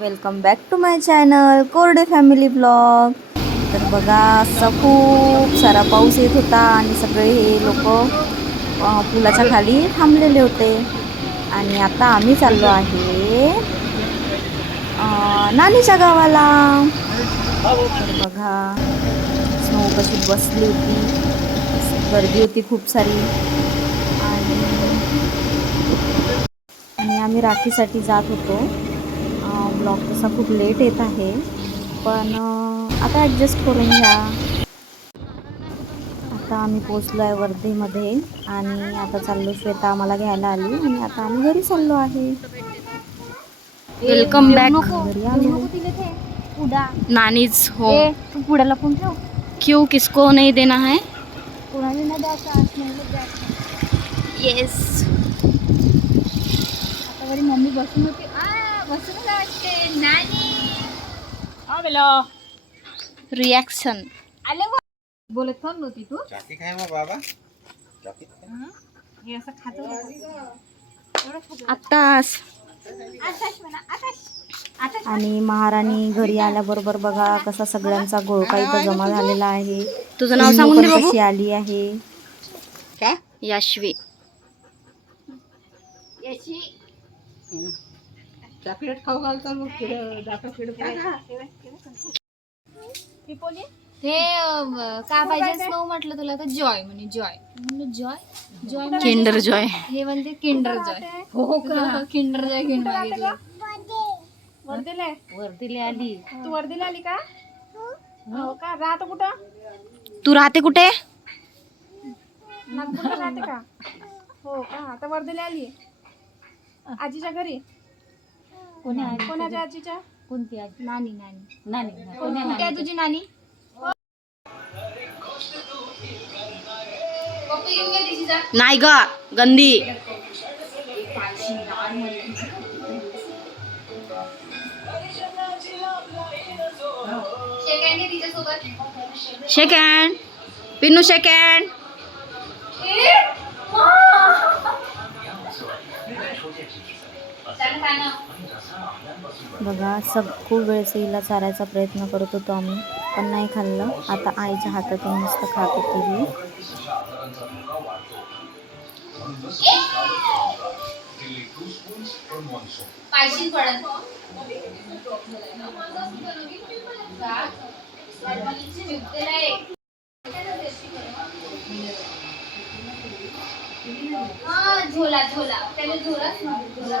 Welcome back to my channel Korde family blog. तर बघा असा खूप सारा पाऊस येत होता आणि सगळे हे लोक पुलाच्या खाली थांबलेले होते. आणि आता आम्ही चाललो आहे नानीच्या गावाला. तर बघा स्नो कशी बसली होती. गर्दी होती खूप सारी. आणि आणि आम्ही राखीसाठी जात होतो. ब्लॉग तसा खूप लेट येत आहे. पण आता ॲडजस्ट करून घ्या. आता आम्ही पोचलो आहे वर्धेमध्ये आणि आता चाललो श्वेता आम्हाला घ्यायला आली आणि आता आम्ही घरी चाललो आहे. वेलकम बॅक घरी आलो नानीज हो. तू पुढे लपून ठेव. क्यों किसको नहीं देना है? स्नेहला द्यायचा येस आता मम्मी बसून होती आ बसून वाटते नानी रिॲक्शन आले. बोलत नव्हती तू? चाकी खाय मग बाबा? हे? असं खातो आणि महाराणी घरी आल्याबरोबर बघा कसा सगळ्यांचा गोळका इथं जमा झालेला आहे. तुझं नाव सांगून दे पण बाबू. कशी आली आहे? काय? याश्वी. याची चॉकलेट खाऊ घालतात मग डाटा हे अं, का पाहिजे स्नो म्हटलं तुला तर जॉय म्हणे जॉय म्हणलं जॉय जॉय म्हणजे किंडर जॉय हे म्हणते किंडर जॉय हो का? किंडर जॉय घेऊन मागितलं वर्धेला वर्दीला आली. तू वर्धेला आली का? हो? का? राहतो कुठं? तू राहते कुठे? नागपूरला राहते का? हो का? आता वर्धेला आली. आजीच्या घरी? कोणी आहे कोणाच्या आजीच्या? कोणती आहे नानी नानी. नानी कुठे आहे तुझी नानी? नाही ग गंदी. सेकंड पिनू सेकंड बघा सग खूप वेळेस हिला चारायचा प्रयत्न करत होतो आम्ही पण नाही खाल्लं. आता आईच्या हातातून मस्त खात होती ही. झोला झोला. त्याला झोलाच झोला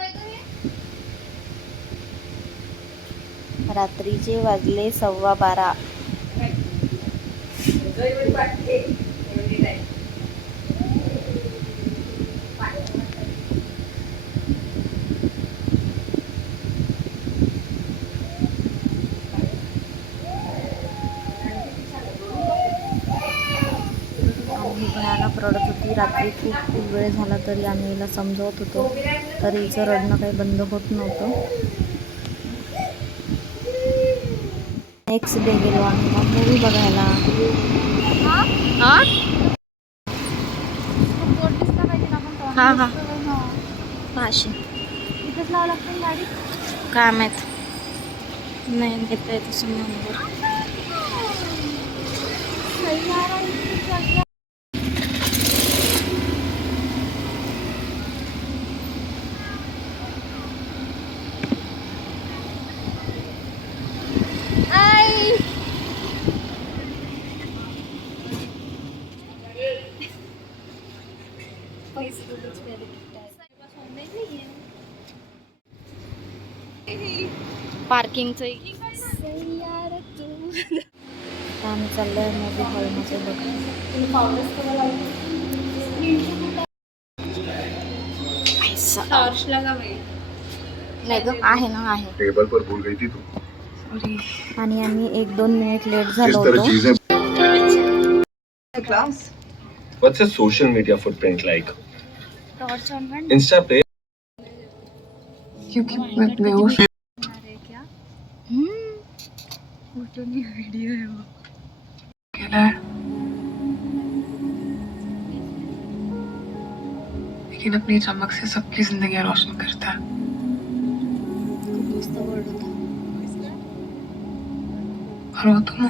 रात्रीचे वाजले सव्वा बारा. रडत होती. रात्री खूप खूप वेळ झाला तरी आम्ही हिला समजवत होतो. तरी हिचं रडणं काही बंद होत नव्हतं. नेक्स्ट डे गेलो आम्ही मग मूवी बघायला हा. हा. पाचशे इथंच लावं लागतं ना गाडी? काय माहीत. नाही घेता येत असं पार्किंगचं आता आम्ही चाललोय मूवी हॉलमध्ये बघायला नाही ग आहे ना आहे. टेबल पर भूल गई थी तू. आणि आम्ही एक दोन मिनिट लेट इस झालो तरह होतो. चीजें What's your social media footprint like? Insta page क्योंकि मैं बेहोश अकेला लेकिन अपनी चमक से सबकी ज़िंदगी रोशन करता है। और वो तुम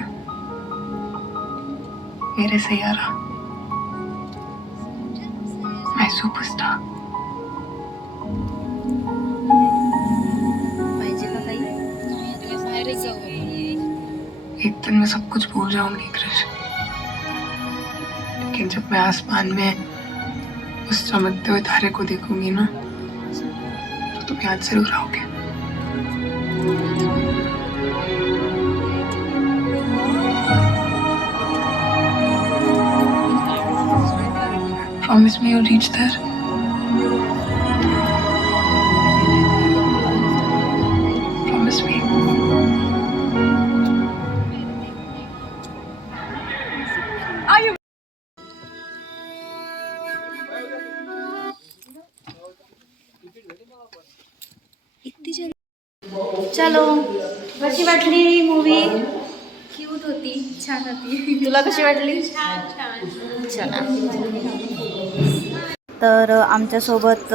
मेरे सैयारा। माय सुपरस्टार। मैं सब कुछ भूल जाऊँगी, कृष लेकिन जब मैं आसमान में उस चमकते हुए तारे को देखूँगी ना तो तुम याद ज़रूर आओगे Promise me you'll reach there. चलो. कशी वाटली मूवी क्यूट होती. छान होती. तुला कशी वाटली? चला. तर आमच्यासोबत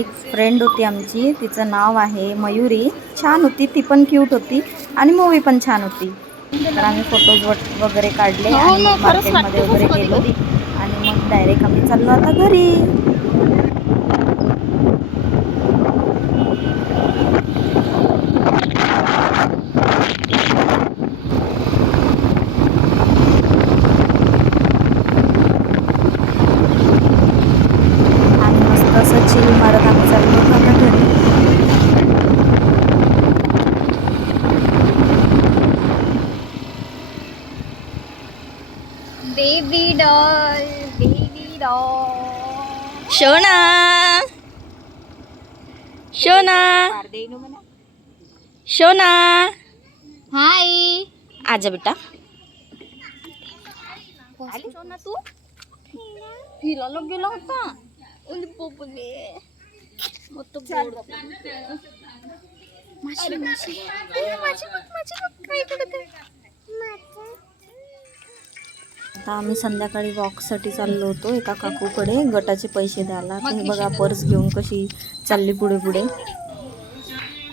एक फ्रेंड होती आमची. तिचं नाव आहे मयुरी. छान होती. ती पण क्यूट होती. आणि मूवी पण छान होती. तर आम्ही फोटोज वगैरे काढले आणि मग मार्केटमध्ये वगैरे गेलो आणि मग डायरेक्ट आम्ही चाललो आता घरी. आणि मस्त असं चिल मारत आम्ही चाललो होतो आता घरी बेबी डॉल बेबी डॉल शोना शोना शोना हाय आजा बेटा सोना तू फिरायला गेला होता माशी माशी माझी माझी काय? आता आम्ही संध्याकाळी वॉकसाठी चाललो होतो एका काकूकडे. गटाचे पैसे द्यायला. तर हे बघा पर्स घेऊन कशी चालली पुढे पुढे.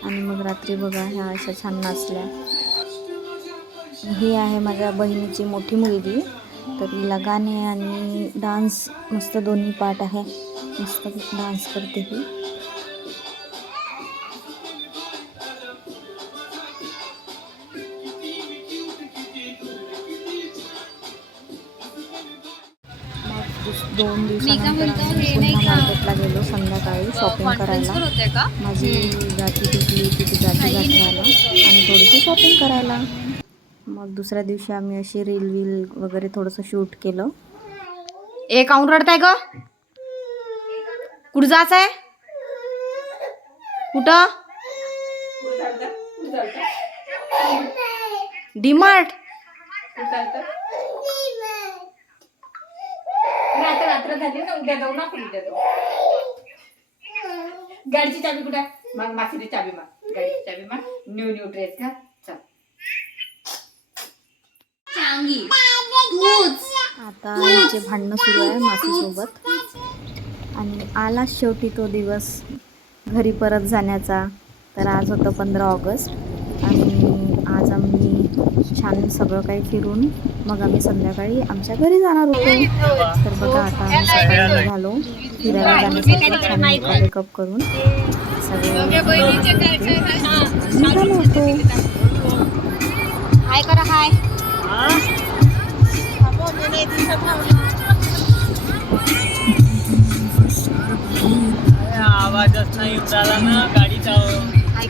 आणि मग रात्री बघा ह्या अशा छान नाचल्या. ही आहे माझ्या बहिणीची मोठी मुलगी. तर हिला गाणे आणि डान्स मस्त दोन्ही पार्ट आहे. मस्त डान्स करते ही. मग दुस- दोन दिवसानंतर गेलो संध्याकाळी शॉपिंग करायला. होते का? माझी गाठी घातल्याला आणि थोडीशी शॉपिंग करायला. मग दुसऱ्या दिवशी आम्ही अशी रील वील वगैरे थोडंसं शूट केलं. ए काऊन रडताय ग? कुठं जायचं आहे? कुठं? डीमार्ट. गाडीची चाबी कुठे मग मासीची चाबी मग. गाडीची चाबी मग. न्यू न्यू ड्रेस घाल. चल. चांगी तूच. आता भांडणं सुरू आहे मासीसोबत. आणि आला शेवटी तो दिवस. घरी परत जाण्याचा. तर आज होतं पंधरा ऑगस्ट. आणि आज आम्ही छान सगळं काही फिरून मग आम्ही संध्याकाळी आमच्या घरी जाणार होतो. तर बघा आता आम्ही सकाळी निघालो फिरायला जाण्यासाठी छान मेकअप करून. सगळे निघालो होतो. हाय करा हाय. आवाजच नाही उडाला ना गाडीचा. हाय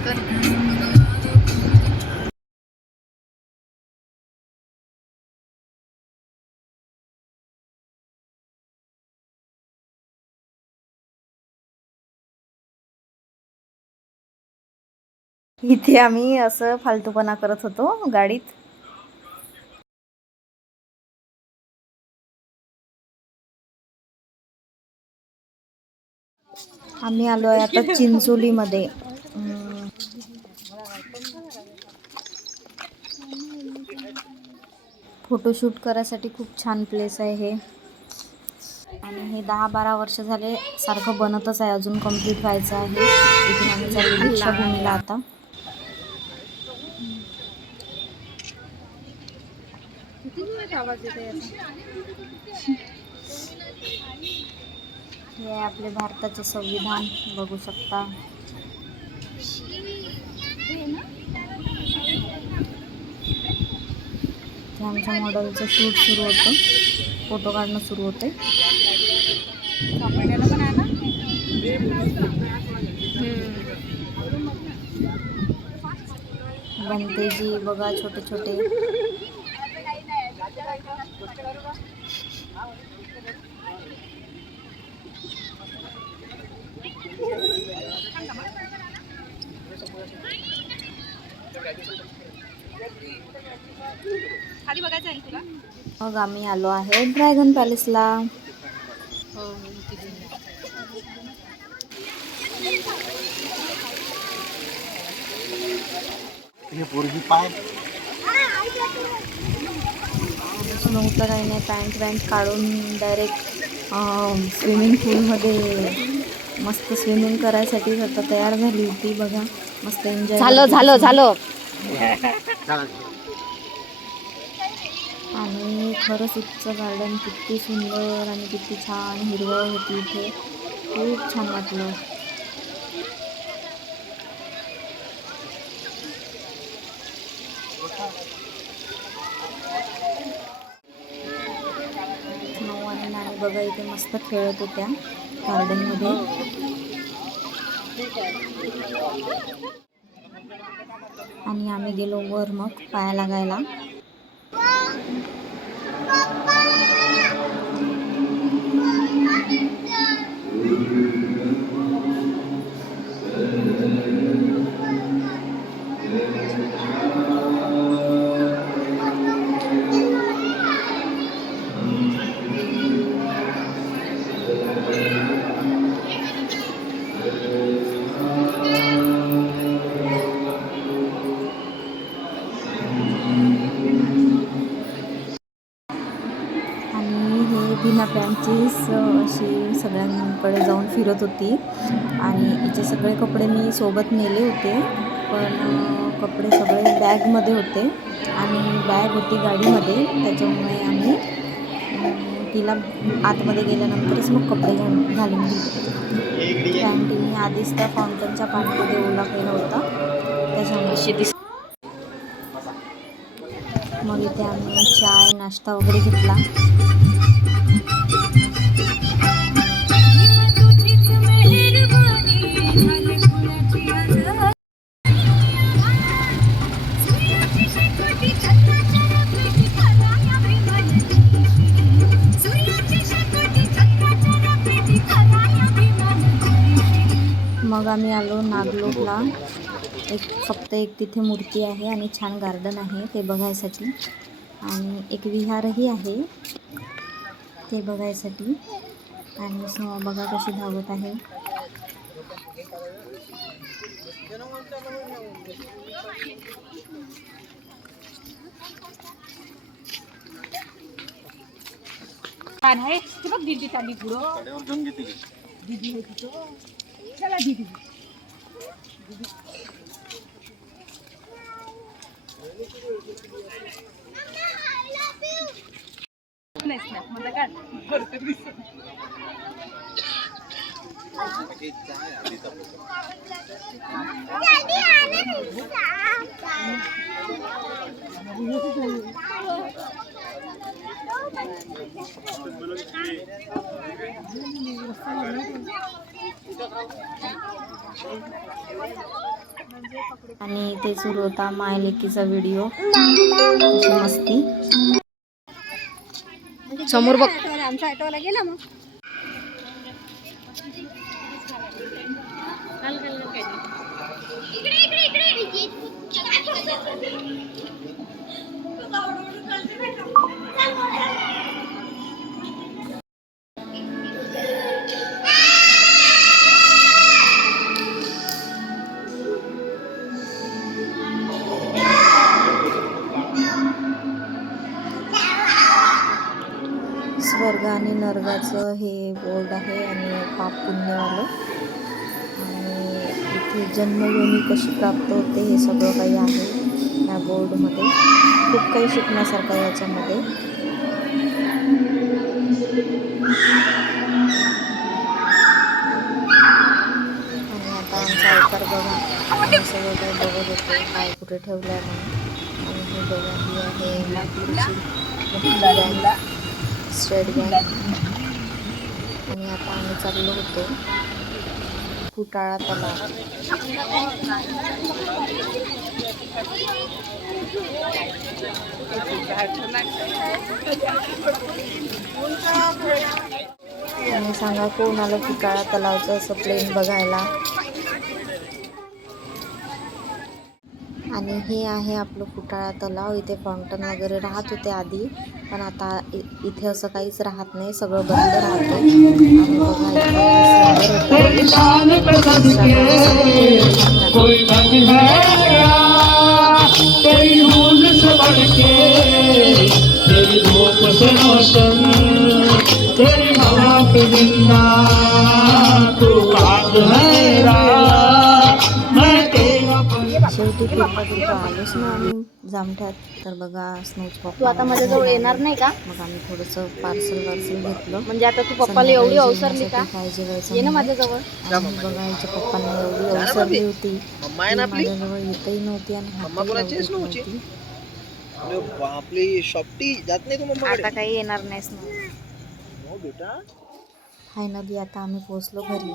इथे आम्ही असं फालतूपणा करत होतो गाडीत. आम्ही आलो आहे आता चिंचोलीमध्ये. फोटोशूट करायसाठी खूप छान प्लेस आहे हे. आणि हे दहा बारा वर्ष झाले सारखं बनतच आहे अजून कंप्लीट व्हायचं आहे. इथून आम्ही चाललो दीक्षाभूमीला आता. हे आपले भारताचे संविधान बघू शकता. आमच्या मॉडेलचं शूट सुरू होतं. फोटो काढणं सुरू होते बनतेजी बघा छोटे छोटे आम्ही आलो आहे ड्रॅगन पॅलेसला. नव्हतं काही नाही पॅन्ट वॅन्ट काढून डायरेक्ट स्विमिंग पूलमध्ये मस्त स्विमिंग करायसाठी आता तयार झाली होती बघा. मस्त एन्जॉय झालं झालं. झालं. खरंच इथचं गार्डन किती सुंदर आणि किती छान हिरवळ होती इथे. खूप छान वाटलं. नऊ आणि नाणी बघा इथे मस्त खेळत होत्या गार्डनमध्ये. आणि आम्ही गेलो वर मग पाया लागायला. आणि हे बिना पॅन्टचीच अशी सगळ्यांकडे जाऊन फिरत होती. आणि हिचे सगळे कपडे मी सोबत नेले होते पण कपडे सगळे बॅगमध्ये होते. आणि बॅग होती गाडीमध्ये त्याच्यामुळे आम्ही तिला आतमध्ये गेल्यानंतरच मग कपडे घालून घालून दिले. पॅन्ट मी आधीच त्या फाउंटनच्या पाण्यामध्ये ओला केला होता. त्याच्यामुळे मग इथे आम्ही चाय नाश्ता वगैरे घेतला. मग आम्ही आलो नागलोकला एक फक्त एक तिथे मूर्ती आहे आणि छान गार्डन आहे ते बघायसाठी. आणि एक विहारही आहे ते बघायसाठी. आणि स्नो बघा कशी धावत आहे. आणि ते सुरू होता मायलेकीचा व्हिडिओ. मस्ती. समोर बघ. आमच्या ऑटोला गेला मग. आणि हे बोर्ड आहे आणि पाप पुण्यवालं. आणि इथे जन्मयोनी कशी प्राप्त होते हे सगळं काही आहे या बोर्डमध्ये. खूप काही शिकण्यासारखं आहे याच्यामध्ये. आणि आता आमचा अवतार बघा. सगळं काही बघत होतो. काय कुठे ठेवलं आहे म्हणून. आणि हे बघा ही आहे नागपूरची स्टेट बँक आणि आता आम्ही चाललो होतो फुटाळा तलाव. आणि सांगा कोण आलं फुटाळा तलावचं असं प्लेन बघायला? आणि हे आहे आपलं फुटाळा तलाव. इथे फाउंटन वगैरे राहत होते आधी पण आता इथे असं काहीच राहत नाही. सगळं बंद राहतं. फिरता आलोच ना आम्ही जामठ्यात. तर बघा स्नोच तू आता माझ्याजवळ येणार नाही का? मग आम्ही थोडंसं पार्सल वार्सल घेतलं. म्हणजे आता तू पप्पाला एवढी अवसरली का काय जेवायचं ये ना. माझ्याजवळ. बघा हिच्या पप्पांना एवढी अवसरली होती. ती माझ्याजवळ येतही नव्हती आणि हातही नव्हती. आपली शॉपटी. जात नाही तू मम्मा आता काही येणार नाहीस ना बेटा. फायनली आता आम्ही पोहोचलो घरी.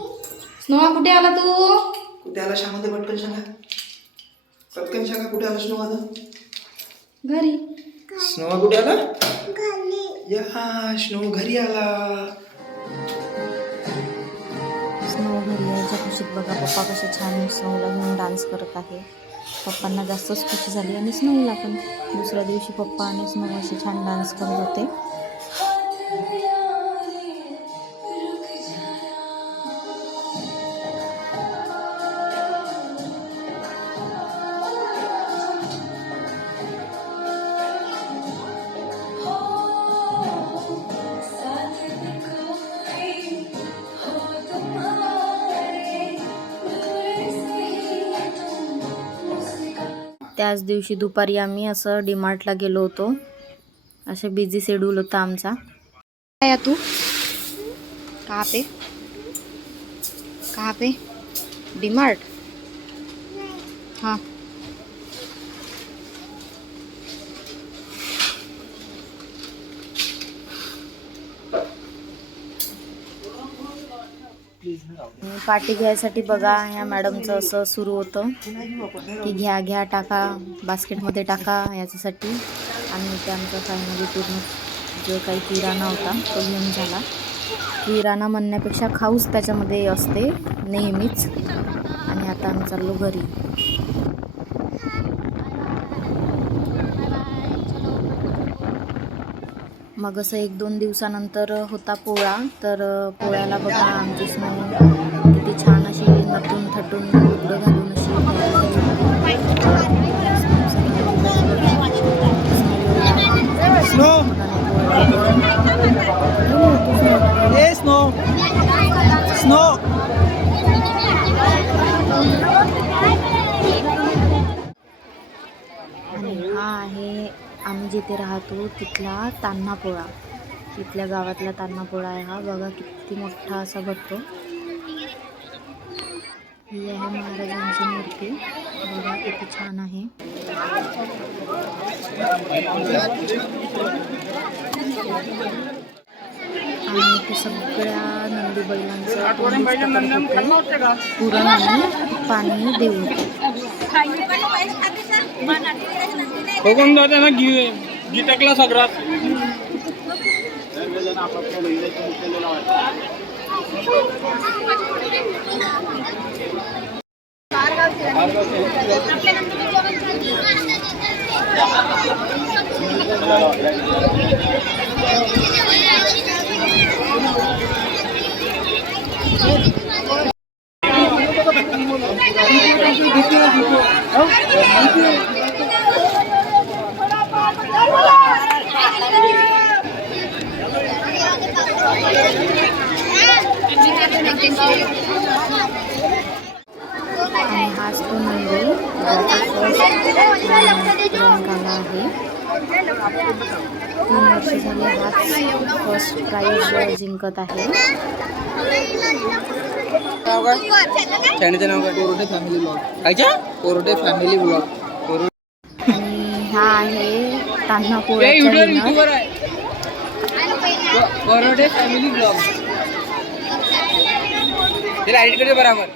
स्नोआ कुठे आला तू? कुठे आला? शामध्ये पटकन सांगा. पटकन सांगा कुठे आला स्नो आता? घरी. स्नो कुठे आला? या स्नो घरी आला. स्नो घरी यायच्या खुशीत बघा पप्पा कसे छान स्नोला घेऊन डान्स करत आहे. पप्पांना जास्तच खुशी झाली आणि स्नोला पण. दुसऱ्या दिवशी पप्पा आणि स्नो असे छान डान्स करत होते. त्याच दिवशी दुपारी आम्ही असं डीमार्टला गेलो होतो. असे बिझी शेड्यूल होता आमचा. काय तू? का पे? कहाँ पे? डीमार्ट हां. पाटी घ्यायसाठी बघा ह्या मॅडमचं असं सुरू होतं की घ्या घ्या टाका बास्केटमध्ये टाका याच्यासाठी. आणि ते आमचा फायनली पूर्ण जो काही किराणा होता तो घेऊन झाला. किराणा म्हणण्यापेक्षा खाऊच त्याच्यामध्ये असते नेहमीच. आणि आता आम्ही चाललो घरी. मग असं एक दोन दिवसानंतर होता पोळा. तर पोळ्याला बघा आमची स्नो किती छान अशी नटून थटून लुगडं घालून अशी स्नो. स्नो. आणि हा आहे आम्ही जिथे राहतो तिथला तान्हा पोळा तिथल्या गावातला तान्हा पोळा आहे हा. बघा किती मोठा असा भरतो. ही महाराजांची मूर्ती. बघा किती छान आहे. आणि ते सगळ्या नंदी बैलांचं पुरण आणि पाणी देऊ गीतकला सगळा. আপনার নাম কি फॅमिली ब्लॉग. आणि हा आहे तान्हा हे पोळ्याचा युट्यूब winner. युट्यूबर आहे कोरोटे फॅमिली ब्लॉग त्याला एडिट करते बराबर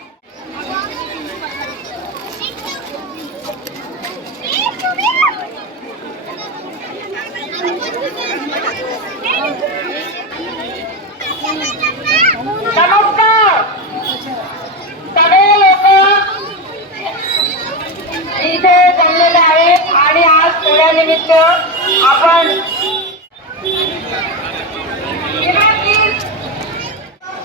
नमस्कार सगळे लोक इथे जमलेले आहेत पोळ्यानिमित्त आपण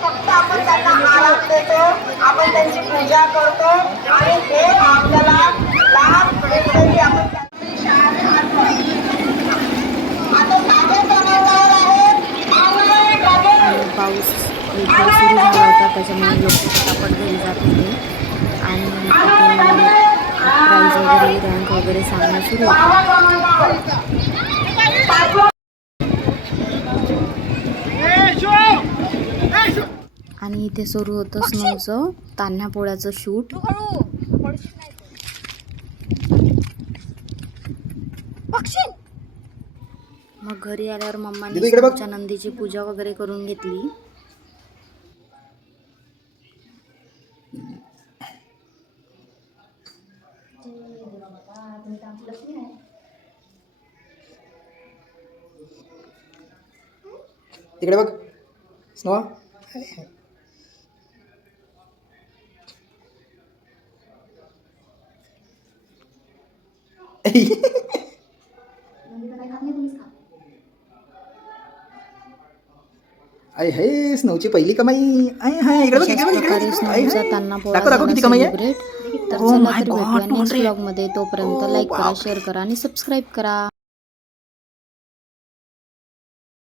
फक्त आपण त्यांना आराम देतो आपण त्यांची पूजा करतो आणि हे आपल्याला लहान मुलींसाठी आपण पाऊस एकदा सुरू झाला होता त्याच्यामुळे लोक पटापट घरी जात होते. आणि प्राईज वगैरे रँक वगैरे सांगणं सुरू होतं आणि इथे सुरू होतं स्नोचं तान्ह्या पोळ्याचं शूट. मग घरी आल्यावर मम्माने नंदीची पूजा वगैरे करून घेतली. तिकडे बघ. स्नो. आय हे स्नोची पहिली कमाई. आय हाय इकडे बघ दाखव दाखव किती कमाई आहे. तर Oh चला तर God, भेटूया नेक्स्ट 200. ब्लॉगमध्ये तोपर्यंत Oh, लाईक करा बापरे. शेअर करा आणि सबस्क्राईब करा.